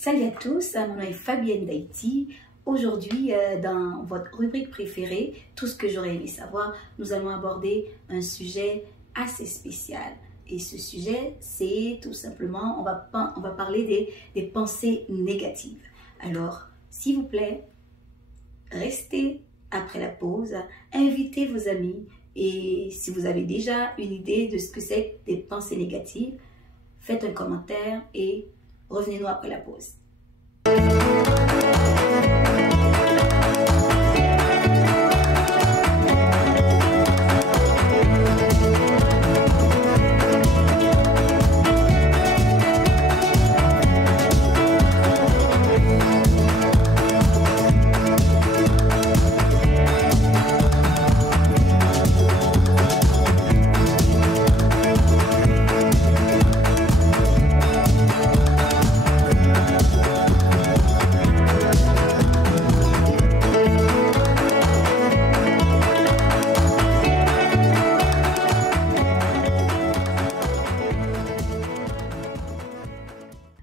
Salut à tous, mon nom est Fabienne d'Haïti. Aujourd'hui, dans votre rubrique préférée, tout ce que j'aurais aimé savoir, nous allons aborder un sujet assez spécial. Et ce sujet, c'est tout simplement, on va parler des pensées négatives. Alors, s'il vous plaît, restez après la pause, invitez vos amis et si vous avez déjà une idée de ce que c'est des pensées négatives, faites un commentaire et revenez-nous après la pause.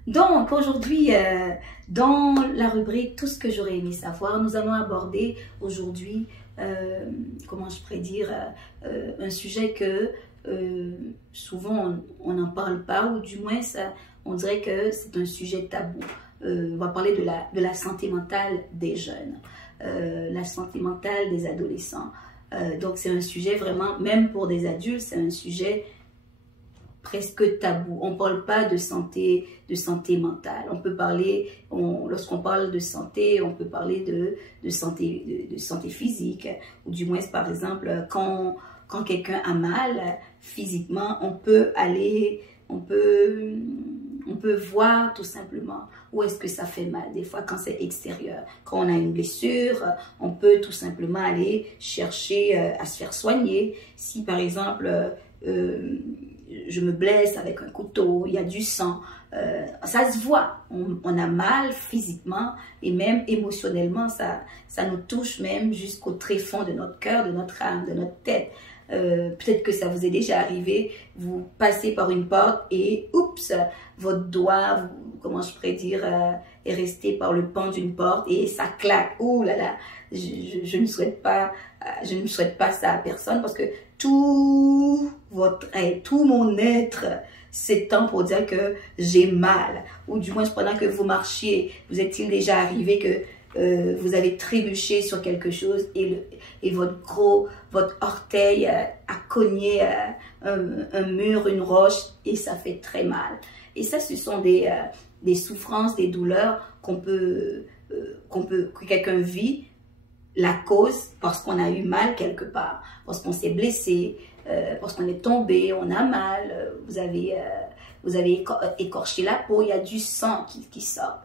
Donc aujourd'hui, dans la rubrique Tout ce que j'aurais aimé savoir, nous allons aborder aujourd'hui, comment je pourrais dire, un sujet que souvent on n'en parle pas, ou du moins on dirait que c'est un sujet tabou. On va parler de la santé mentale des jeunes, la santé mentale des adolescents. Donc c'est un sujet vraiment, même pour des adultes, c'est un sujet presque tabou. On ne parle pas de santé mentale. On peut parler, lorsqu'on parle de santé, on peut parler de santé physique. Ou du moins, par exemple, quand quelqu'un a mal physiquement, on peut voir tout simplement où est-ce que ça fait mal. Des fois, quand c'est extérieur, quand on a une blessure, on peut tout simplement aller chercher à se faire soigner. Si par exemple, je me blesse avec un couteau, il y a du sang, ça se voit, on a mal physiquement et même émotionnellement, ça nous touche même jusqu'au tréfonds de notre cœur, de notre âme, de notre tête. Peut-être que ça vous est déjà arrivé, vous passez par une porte et oups, votre doigt, comment je pourrais dire, est resté par le pan d'une porte et ça claque. Oh là là, je ne souhaite pas ça à personne parce que tout mon être s'étend pour dire que j'ai mal. Ou du moins pendant que vous marchiez, vous est-il déjà arrivé que vous avez trébuché sur quelque chose et votre orteil a cogné un mur, une roche et ça fait très mal. Et ça, ce sont des souffrances, des douleurs que quelqu'un vit, la cause parce qu'on a eu mal quelque part, parce qu'on s'est blessé, parce qu'on est tombé, on a mal, vous avez écorché la peau, il y a du sang qui sort.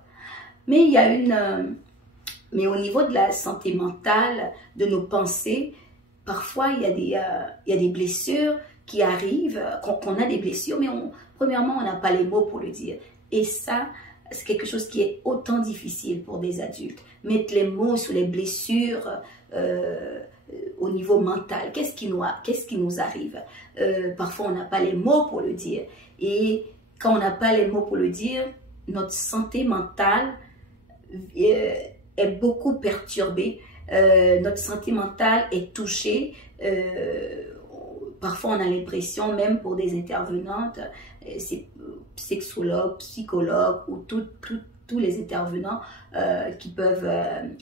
Mais il y a mais au niveau de la santé mentale, de nos pensées, parfois il y a des blessures qui arrivent, qu'on a des blessures, mais premièrement, on n'a pas les mots pour le dire. Et ça, c'est quelque chose qui est autant difficile pour des adultes. Mettre les mots sur les blessures au niveau mental. Qu'est-ce qui nous arrive? Parfois, on n'a pas les mots pour le dire. Et quand on n'a pas les mots pour le dire, notre santé mentale est beaucoup perturbée. Notre santé mentale est touchée. Parfois, on a l'impression, même pour des intervenantes, sexologues, psychologues ou tous les intervenants qui peuvent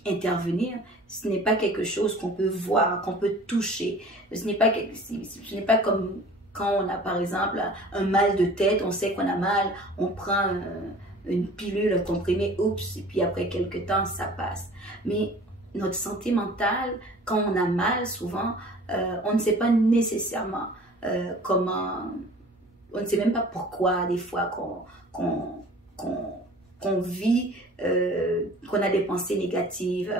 intervenir, ce n'est pas quelque chose qu'on peut voir, qu'on peut toucher. Ce n'est pas comme quand on a par exemple un mal de tête, on sait qu'on a mal, on prend une pilule comprimée, oups, et puis après quelques temps, ça passe. Mais notre santé mentale, quand on a mal, souvent, on ne sait pas nécessairement comment, on ne sait même pas pourquoi des fois qu'on vit, qu'on a des pensées négatives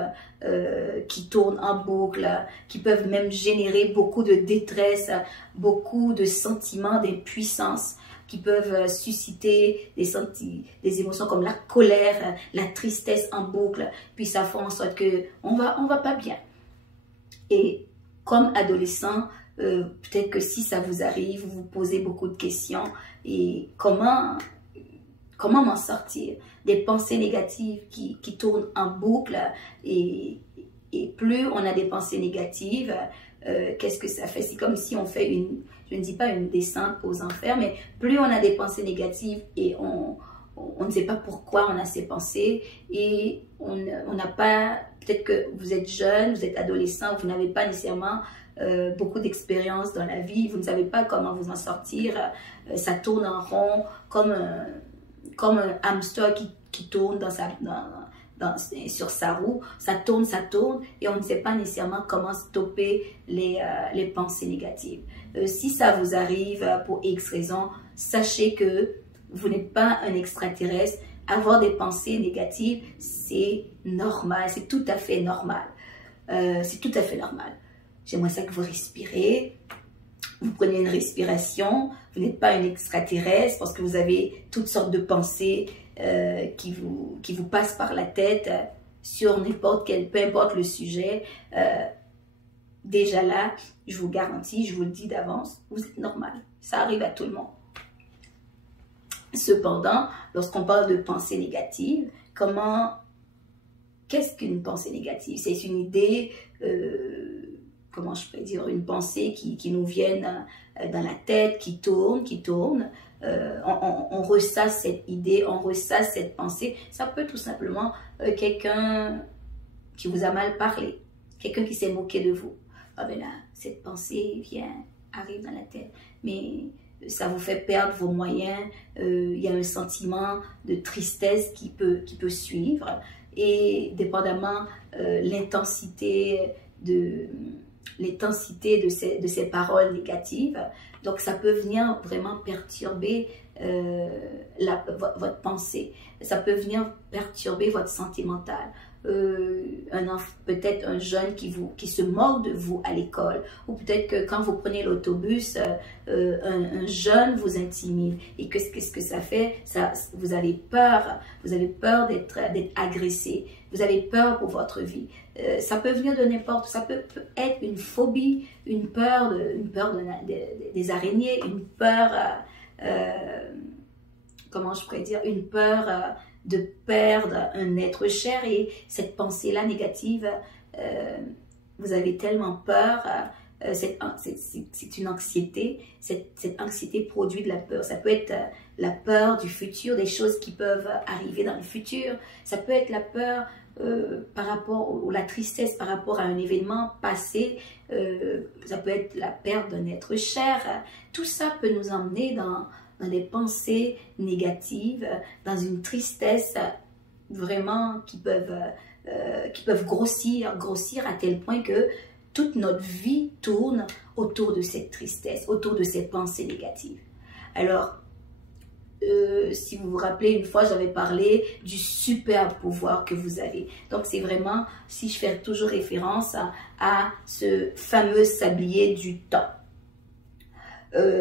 qui tournent en boucle, qui peuvent même générer beaucoup de détresse, beaucoup de sentiments d'impuissance, qui peuvent susciter des émotions comme la colère, la tristesse en boucle, puis ça fait en sorte qu'on va pas bien. Et comme adolescent, peut-être que si ça vous arrive, vous vous posez beaucoup de questions et comment Comment m'en sortir? Des pensées négatives qui tournent en boucle et plus on a des pensées négatives, qu'est-ce que ça fait? C'est comme si on fait je ne dis pas une descente aux enfers, mais plus on a des pensées négatives et on ne sait pas pourquoi on a ces pensées et on n'a pas, peut-être que vous êtes jeune, vous êtes adolescent, vous n'avez pas nécessairement beaucoup d'expérience dans la vie, vous ne savez pas comment vous en sortir, ça tourne en rond comme un hamster qui tourne sur sa roue, ça tourne et on ne sait pas nécessairement comment stopper les pensées négatives. Si ça vous arrive pour X raisons, sachez que vous n'êtes pas un extraterrestre. Avoir des pensées négatives, c'est normal, c'est tout à fait normal. C'est tout à fait normal. J'aimerais ça que vous respirez. Vous prenez une respiration. Vous n'êtes pas un extraterrestre parce que vous avez toutes sortes de pensées qui vous passent par la tête sur n'importe quel, peu importe le sujet. Déjà là, je vous garantis, je vous le dis d'avance, vous êtes normal. Ça arrive à tout le monde. Cependant, lorsqu'on parle de pensée négative, qu'est-ce qu'une pensée négative? C'est une idée, comment je pourrais dire, une pensée qui nous vient dans la tête, qui tourne. On ressasse cette idée, on ressasse cette pensée. Ça peut tout simplement quelqu'un qui vous a mal parlé, quelqu'un qui s'est moqué de vous. Ah ben là, cette pensée arrive dans la tête, mais ça vous fait perdre vos moyens, il y a un sentiment de tristesse qui peut suivre et dépendamment l'intensité de ces paroles négatives, donc ça peut venir vraiment perturber votre pensée, ça peut venir perturber votre santé mentale. Peut-être un jeune qui se moque de vous à l'école, ou peut-être que quand vous prenez l'autobus, un jeune vous intimide. Et qu'est-ce que ça fait? Vous avez peur d'être agressé, vous avez peur pour votre vie. Ça peut venir de n'importe, ça peut être une phobie, une peur des araignées, une peur, comment je pourrais dire, une peur de perdre un être cher, et cette pensée-là négative, vous avez tellement peur, c'est une anxiété, cette anxiété produit de la peur. Ça peut être la peur du futur, des choses qui peuvent arriver dans le futur, ça peut être la peur par rapport, ou la tristesse par rapport à un événement passé, ça peut être la perte d'un être cher. Tout ça peut nous emmener dans des pensées négatives, dans une tristesse vraiment qui peuvent grossir à tel point que toute notre vie tourne autour de cette tristesse, autour de ces pensées négatives. Alors, si vous vous rappelez, une fois j'avais parlé du super pouvoir que vous avez. Donc c'est vraiment, si je fais toujours référence à ce fameux sablier du temps.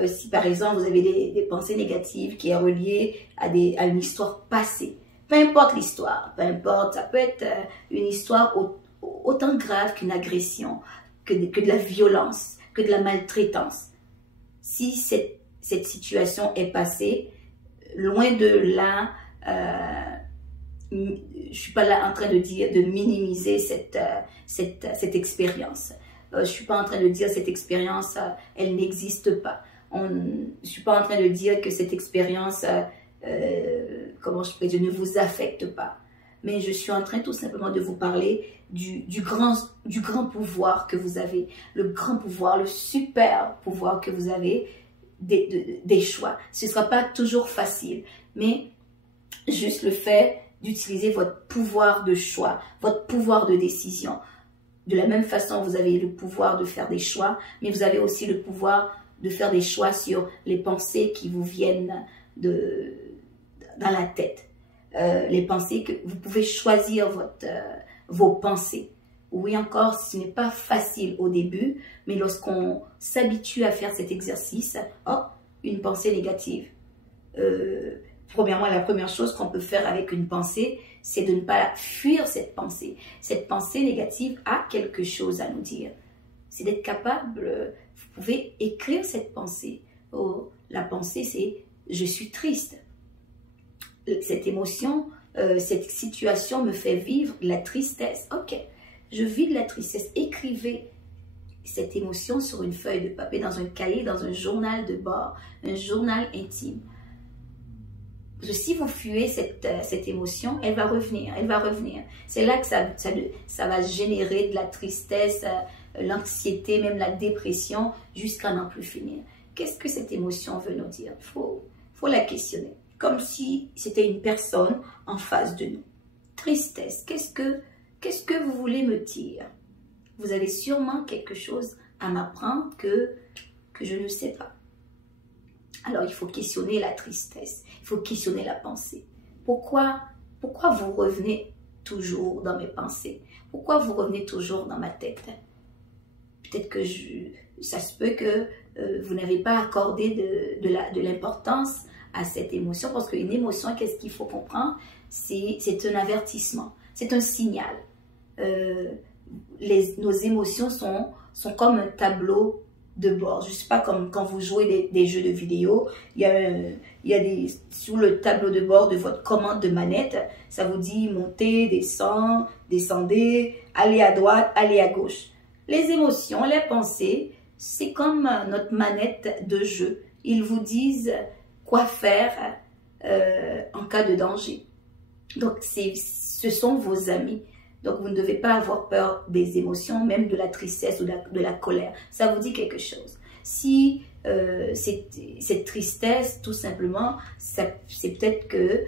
Si par exemple vous avez des pensées négatives qui est reliée à une histoire passée, peu importe l'histoire, peu importe, ça peut être une histoire autant grave qu'une agression, que de la violence, que de la maltraitance. Si cette situation est passée, loin de là, je suis pas là en train de minimiser cette expérience. Je suis pas en train de dire cette expérience, elle n'existe pas. Je suis pas en train de dire que cette expérience, comment je peux dire, ne vous affecte pas. Mais je suis en train tout simplement de vous parler du grand pouvoir que vous avez, le grand pouvoir, le super pouvoir que vous avez des choix. Ce ne sera pas toujours facile, mais juste le fait d'utiliser votre pouvoir de choix, votre pouvoir de décision. De la même façon, vous avez le pouvoir de faire des choix, mais vous avez aussi le pouvoir de faire des choix sur les pensées qui vous viennent dans la tête. Les pensées que vous pouvez choisir vos pensées. Oui, encore, ce n'est pas facile au début, mais lorsqu'on s'habitue à faire cet exercice, une pensée négative. Premièrement, la première chose qu'on peut faire avec une pensée, c'est de ne pas fuir cette pensée. Cette pensée négative a quelque chose à nous dire. C'est d'être capable, vous pouvez écrire cette pensée. La pensée, c'est « je suis triste ». cette émotion, cette situation me fait vivre de la tristesse. Ok, je vis de la tristesse. Écrivez cette émotion sur une feuille de papier, dans un cahier, dans un journal de bord, un journal intime. Parce que si vous fuyez cette émotion, elle va revenir, elle va revenir. C'est là que ça va générer de la tristesse, l'anxiété, même la dépression, jusqu'à n'en plus finir. Qu'est-ce que cette émotion veut nous dire? Faut la questionner. Comme si c'était une personne en face de nous. Tristesse, qu'est-ce que vous voulez me dire? Vous avez sûrement quelque chose à m'apprendre que je ne sais pas. Alors, il faut questionner la tristesse. Il faut questionner la pensée. Pourquoi vous revenez toujours dans mes pensées? Pourquoi vous revenez toujours dans ma tête? Peut-être que ça se peut que vous n'avez pas accordé de l'importance à cette émotion. Parce qu'une émotion, qu'est-ce qu'il faut comprendre? C'est un avertissement. C'est un signal. Nos émotions sont comme un tableau de bord. Je sais pas, comme quand vous jouez des jeux de vidéo, il y a sous le tableau de bord de votre commande de manette, ça vous dit montez, descendez, allez à droite, allez à gauche. Les émotions, les pensées, c'est comme notre manette de jeu. Ils vous disent quoi faire en cas de danger. Donc, ce sont vos amis. Donc, vous ne devez pas avoir peur des émotions, même de la tristesse ou de la colère. Ça vous dit quelque chose. Si cette tristesse, tout simplement, c'est peut-être que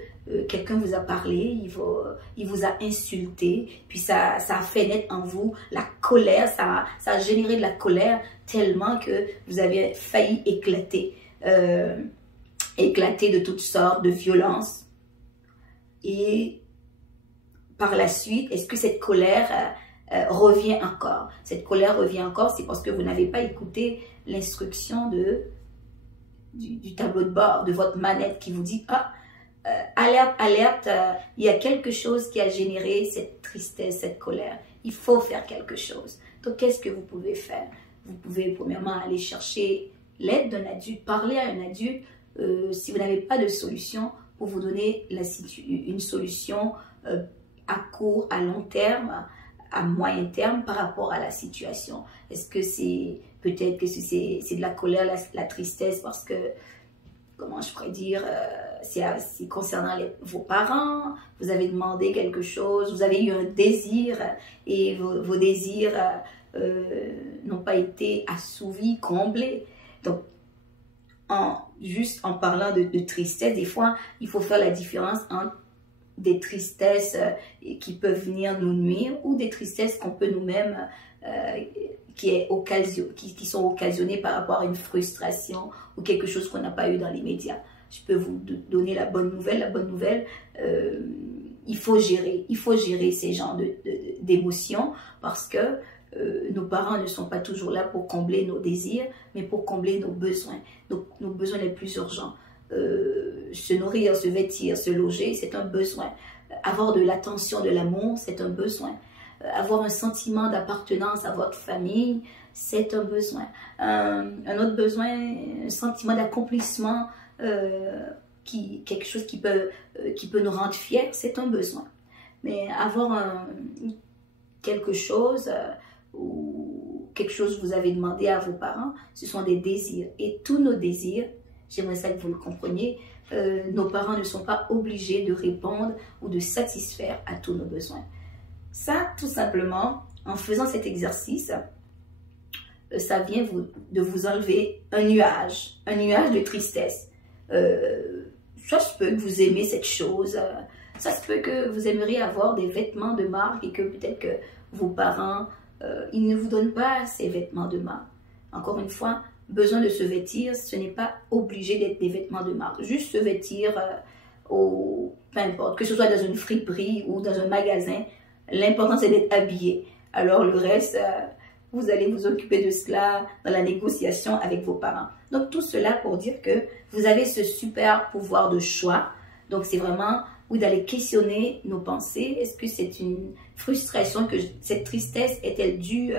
quelqu'un vous a parlé, il vous a insulté, puis ça a fait naître en vous la colère, ça a généré de la colère tellement que vous avez failli éclater. Éclater de toutes sortes de violences. Et par la suite, est-ce que cette colère revient encore? Cette colère revient encore, c'est parce que vous n'avez pas écouté l'instruction du tableau de bord, de votre manette qui vous dit « Ah, alerte, alerte, il y a quelque chose qui a généré cette tristesse, cette colère. Il faut faire quelque chose. » Donc, qu'est-ce que vous pouvez faire? Vous pouvez premièrement aller chercher l'aide d'un adulte, parler à un adulte si vous n'avez pas de solution pour vous donner une solution à court, à long terme, à moyen terme par rapport à la situation. Est-ce que c'est peut-être que c'est de la colère, la tristesse parce que, comment je pourrais dire, c'est concernant vos parents, vous avez demandé quelque chose, vous avez eu un désir et vos désirs n'ont pas été assouvis, comblés. Donc, juste en parlant de tristesse, des fois, il faut faire la différence entre des tristesses qui peuvent venir nous nuire ou des tristesses qu'on peut nous-mêmes, qui sont occasionnées par rapport à une frustration ou quelque chose qu'on n'a pas eu dans les médias. Je peux vous donner la bonne nouvelle. La bonne nouvelle, il faut gérer ces genres d'émotions parce que nos parents ne sont pas toujours là pour combler nos désirs, mais pour combler nos besoins, nos besoins les plus urgents. Se nourrir, se vêtir, se loger, c'est un besoin. Avoir de l'attention, de l'amour, c'est un besoin. Avoir un sentiment d'appartenance à votre famille, c'est un besoin. Un autre besoin, un sentiment d'accomplissement, quelque chose qui peut nous rendre fiers, c'est un besoin. Mais avoir quelque chose ou quelque chose que vous avez demandé à vos parents, ce sont des désirs. Et tous nos désirs, j'aimerais ça que vous le compreniez, nos parents ne sont pas obligés de répondre ou de satisfaire à tous nos besoins. Ça, tout simplement, en faisant cet exercice, ça vient de vous enlever un nuage de tristesse. Ça se peut que vous aimez cette chose, ça se peut que vous aimeriez avoir des vêtements de marque et que peut-être que vos parents, ils ne vous donnent pas ces vêtements de marque. Encore une fois, besoin de se vêtir, ce n'est pas obligé d'être des vêtements de marque. Juste se vêtir, peu importe, que ce soit dans une friperie ou dans un magasin, l'important c'est d'être habillé. Alors le reste, vous allez vous occuper de cela dans la négociation avec vos parents. Donc tout cela pour dire que vous avez ce super pouvoir de choix. Donc c'est vraiment, oui, d'aller questionner nos pensées. Est-ce que c'est une frustration, cette tristesse est-elle due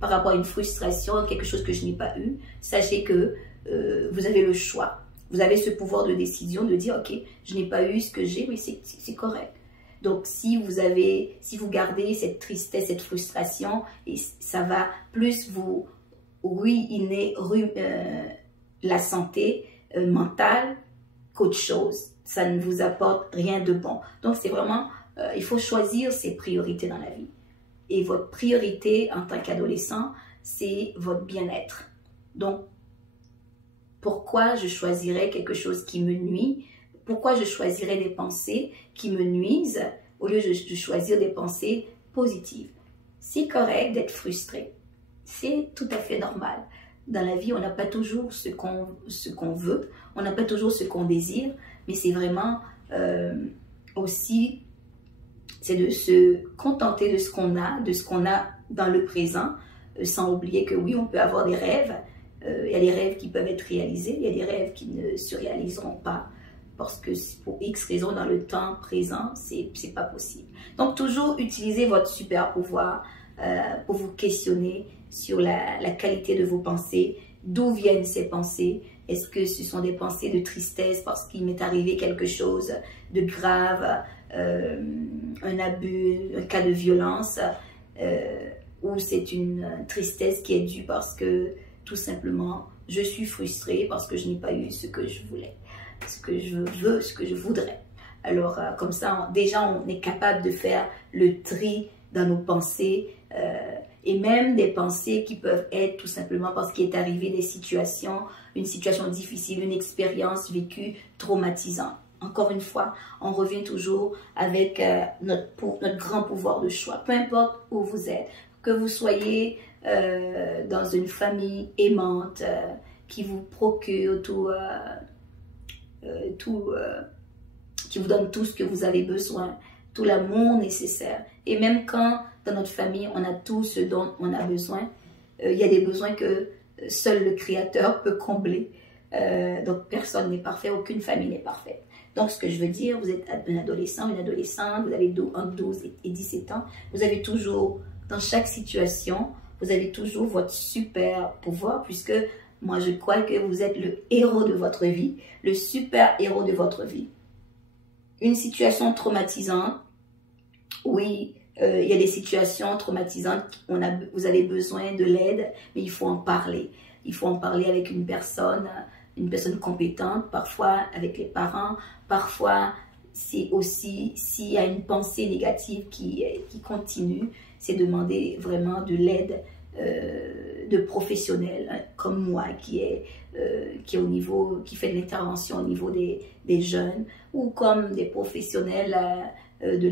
par rapport à une frustration, quelque chose que je n'ai pas eu? Sachez que vous avez le choix. Vous avez ce pouvoir de décision de dire, ok, je n'ai pas eu ce que j'ai, mais c'est correct. Donc, si vous gardez cette tristesse, cette frustration, et ça va plus vous ruiner la santé mentale qu'autre chose. Ça ne vous apporte rien de bon. Donc, c'est vraiment, il faut choisir ses priorités dans la vie. Et votre priorité en tant qu'adolescent, c'est votre bien-être. Donc, pourquoi je choisirais quelque chose qui me nuit? Pourquoi je choisirais des pensées qui me nuisent au lieu de choisir des pensées positives? C'est correct d'être frustré. C'est tout à fait normal. Dans la vie, on n'a pas toujours ce qu'on veut, on n'a pas toujours ce qu'on désire, mais c'est vraiment aussi, c'est de se contenter de ce qu'on a dans le présent, sans oublier que oui, on peut avoir des rêves. Il y a des rêves qui peuvent être réalisés, il y a des rêves qui ne se réaliseront pas parce que pour X raisons dans le temps présent, c'est pas possible. Donc toujours utilisez votre super pouvoir pour vous questionner sur la qualité de vos pensées, d'où viennent ces pensées. Est-ce que ce sont des pensées de tristesse parce qu'il m'est arrivé quelque chose de grave, un abus, un cas de violence, ou c'est une tristesse qui est due parce que tout simplement, je suis frustrée parce que je n'ai pas eu ce que je voulais, ce que je veux, ce que je voudrais. Alors, comme ça, déjà, on est capable de faire le tri dans nos pensées et même des pensées qui peuvent être tout simplement parce qu'il est arrivé des situations, une situation difficile, une expérience vécue traumatisante. Encore une fois, on revient toujours avec notre grand pouvoir de choix, peu importe où vous êtes, que vous soyez dans une famille aimante qui vous procure qui vous donne tout ce que vous avez besoin, tout l'amour nécessaire. Et même quand dans notre famille, on a tout ce dont on a besoin, il y a des besoins que seul le Créateur peut combler. Donc personne n'est parfait, aucune famille n'est parfaite. Donc ce que je veux dire, vous êtes un adolescent, une adolescente, vous avez entre 12 et 17 ans, vous avez toujours, dans chaque situation, vous avez toujours votre super pouvoir, puisque moi je crois que vous êtes le héros de votre vie, le super héros de votre vie. Une situation traumatisante, oui, il y a des situations traumatisantes, vous avez besoin de l'aide, mais il faut en parler. Il faut en parler avec une personne compétente, parfois avec les parents, parfois c'est aussi s'il y a une pensée négative qui continue, c'est demander vraiment de l'aide de professionnels hein, comme moi qui est au niveau, qui fait de l'intervention au niveau des jeunes, ou comme des professionnels de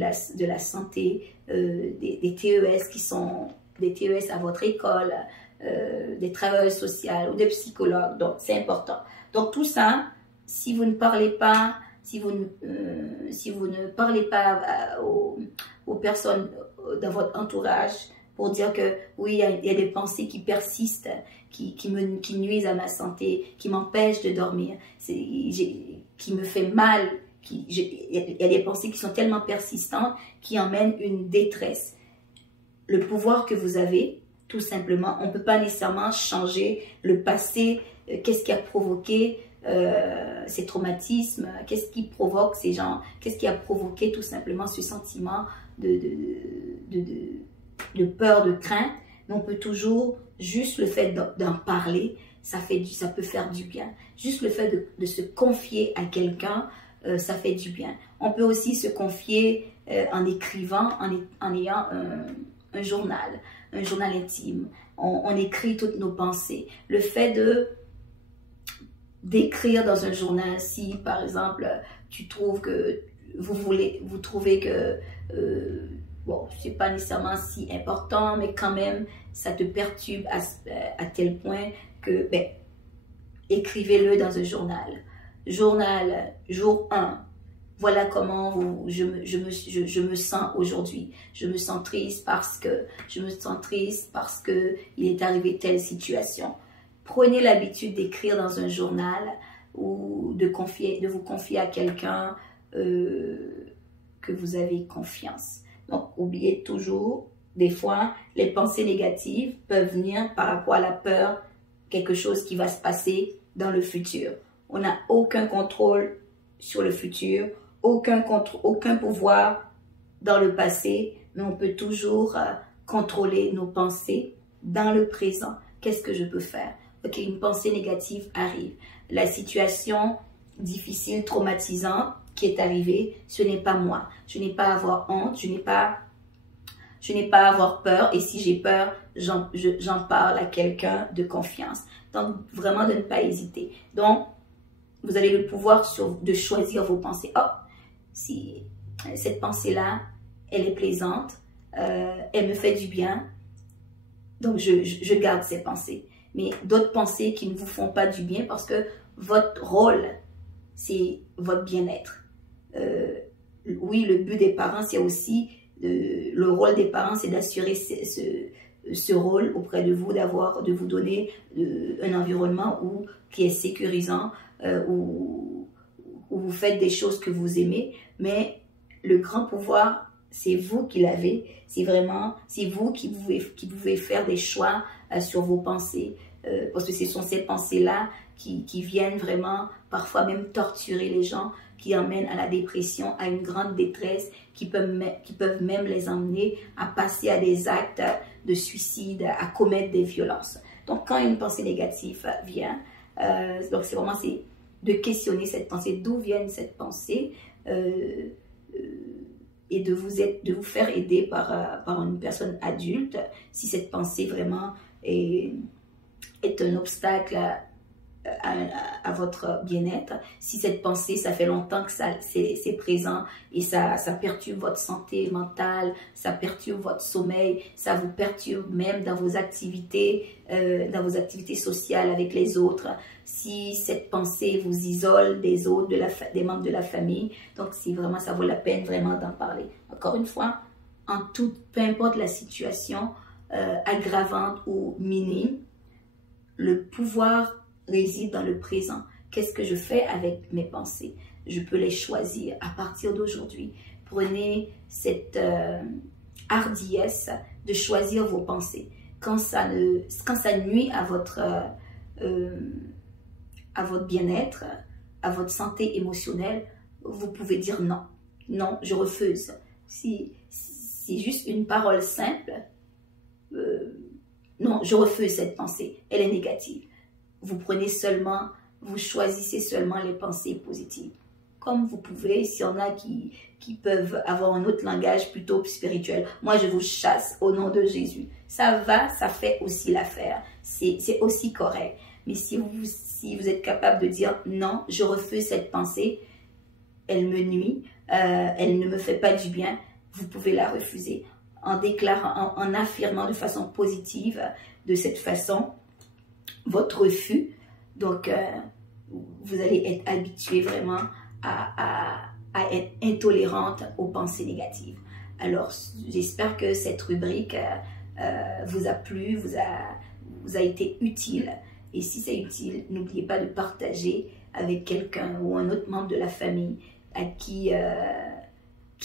la santé, des TES qui sont des TES à votre école, des travailleurs sociaux ou des psychologues. Donc c'est important. Donc tout ça, si vous ne parlez pas, si vous ne parlez pas aux personnes dans votre entourage pour dire que oui, il y a des pensées qui persistent, qui nuisent à ma santé, qui m'empêchent de dormir, qui me fait mal, il y a des pensées qui sont tellement persistantes qui emmènent une détresse. Le pouvoir que vous avez, tout simplement, on ne peut pas nécessairement changer le passé, qu'est-ce qui a provoqué ces traumatismes, qu'est-ce qui provoque ces gens, qu'est-ce qui a provoqué tout simplement ce sentiment de peur, de crainte. Mais on peut toujours, juste le fait d'en parler, ça peut faire du bien. Juste le fait de se confier à quelqu'un, ça fait du bien. On peut aussi se confier en écrivant, en ayant un journal intime. On écrit toutes nos pensées. Le fait d'écrire dans un journal, si par exemple tu trouves que vous trouvez que bon, c'est pas nécessairement si important, mais quand même ça te perturbe à tel point que ben, écrivez-le dans un journal. Journal, jour 1. Voilà comment je me sens aujourd'hui. Je me sens triste parce que il est arrivé telle situation. Prenez l'habitude d'écrire dans un journal ou de vous confier à quelqu'un que vous avez confiance. Donc, oubliez toujours, des fois, les pensées négatives peuvent venir par rapport à la peur, quelque chose qui va se passer dans le futur. On n'a aucun contrôle sur le futur, aucun pouvoir dans le passé, mais on peut toujours contrôler nos pensées dans le présent. Qu'est-ce que je peux faire? Ok, une pensée négative arrive. La situation difficile, traumatisante qui est arrivée, ce n'est pas moi. Je n'ai pas à avoir honte, je n'ai pas à avoir peur. Et si j'ai peur, j'en parle à quelqu'un de confiance. Donc, vraiment de ne pas hésiter. Donc, vous avez le pouvoir de choisir vos pensées. Oh, si cette pensée-là, elle est plaisante, elle me fait du bien, donc je garde ces pensées. Mais d'autres pensées qui ne vous font pas du bien parce que votre rôle, c'est votre bien-être. Oui, le but des parents, c'est aussi, le rôle des parents, c'est d'assurer ce rôle auprès de vous, de vous donner un environnement qui est sécurisant, où vous faites des choses que vous aimez, mais le grand pouvoir, c'est vous qui l'avez. C'est vous qui pouvez faire des choix sur vos pensées, parce que ce sont ces pensées-là qui viennent vraiment, parfois même torturer les gens, qui emmènent à la dépression, à une grande détresse, qui peuvent même les emmener à passer à des actes de suicide, à commettre des violences. Donc, quand une pensée négative vient, donc c'est vraiment de questionner cette pensée, d'où vient cette pensée, et de vous faire aider par une personne adulte, si cette pensée vraiment est un obstacle à votre bien-être. Si cette pensée, ça fait longtemps que c'est présent et ça perturbe votre santé mentale, ça perturbe votre sommeil, ça vous perturbe même dans vos activités sociales avec les autres. Si cette pensée vous isole des autres, des membres de la famille, donc si vraiment ça vaut la peine vraiment d'en parler. Encore une fois, peu importe la situation, aggravante ou minime, le pouvoir réside dans le présent. Qu'est-ce que je fais avec mes pensées? Je peux les choisir à partir d'aujourd'hui. Prenez cette hardiesse de choisir vos pensées. Quand ça nuit à votre bien-être, à votre santé émotionnelle, vous pouvez dire non. Non, je refuse. Si c'est juste une parole simple, non, je refuse cette pensée. Elle est négative. Vous choisissez seulement les pensées positives. Comme vous pouvez, s'il y en a qui peuvent avoir un autre langage plutôt spirituel. Moi, je vous chasse au nom de Jésus. Ça va, ça fait aussi l'affaire. C'est aussi correct. Mais si vous êtes capable de dire non, je refuse cette pensée, elle me nuit, elle ne me fait pas du bien, vous pouvez la refuser. En affirmant de façon positive, de cette façon, votre refus. Donc, vous allez être habitué vraiment à être intolérante aux pensées négatives. Alors, j'espère que cette rubrique vous a plu, vous a été utile. Et si c'est utile, n'oubliez pas de partager avec quelqu'un ou un autre membre de la famille à qui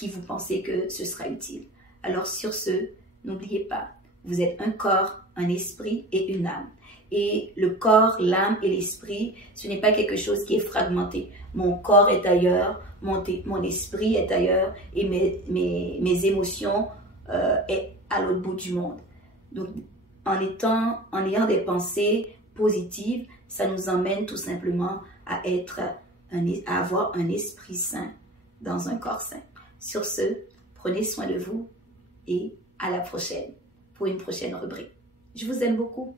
vous pensez que ce sera utile. Alors, sur ce, n'oubliez pas, vous êtes un corps, un esprit et une âme. Et le corps, l'âme et l'esprit, ce n'est pas quelque chose qui est fragmenté. Mon corps est ailleurs, mon esprit est ailleurs et mes émotions est à l'autre bout du monde. Donc, en ayant des pensées positives, ça nous emmène tout simplement à avoir un esprit sain dans un corps sain. Sur ce, prenez soin de vous et à la prochaine pour une prochaine rubrique. Je vous aime beaucoup.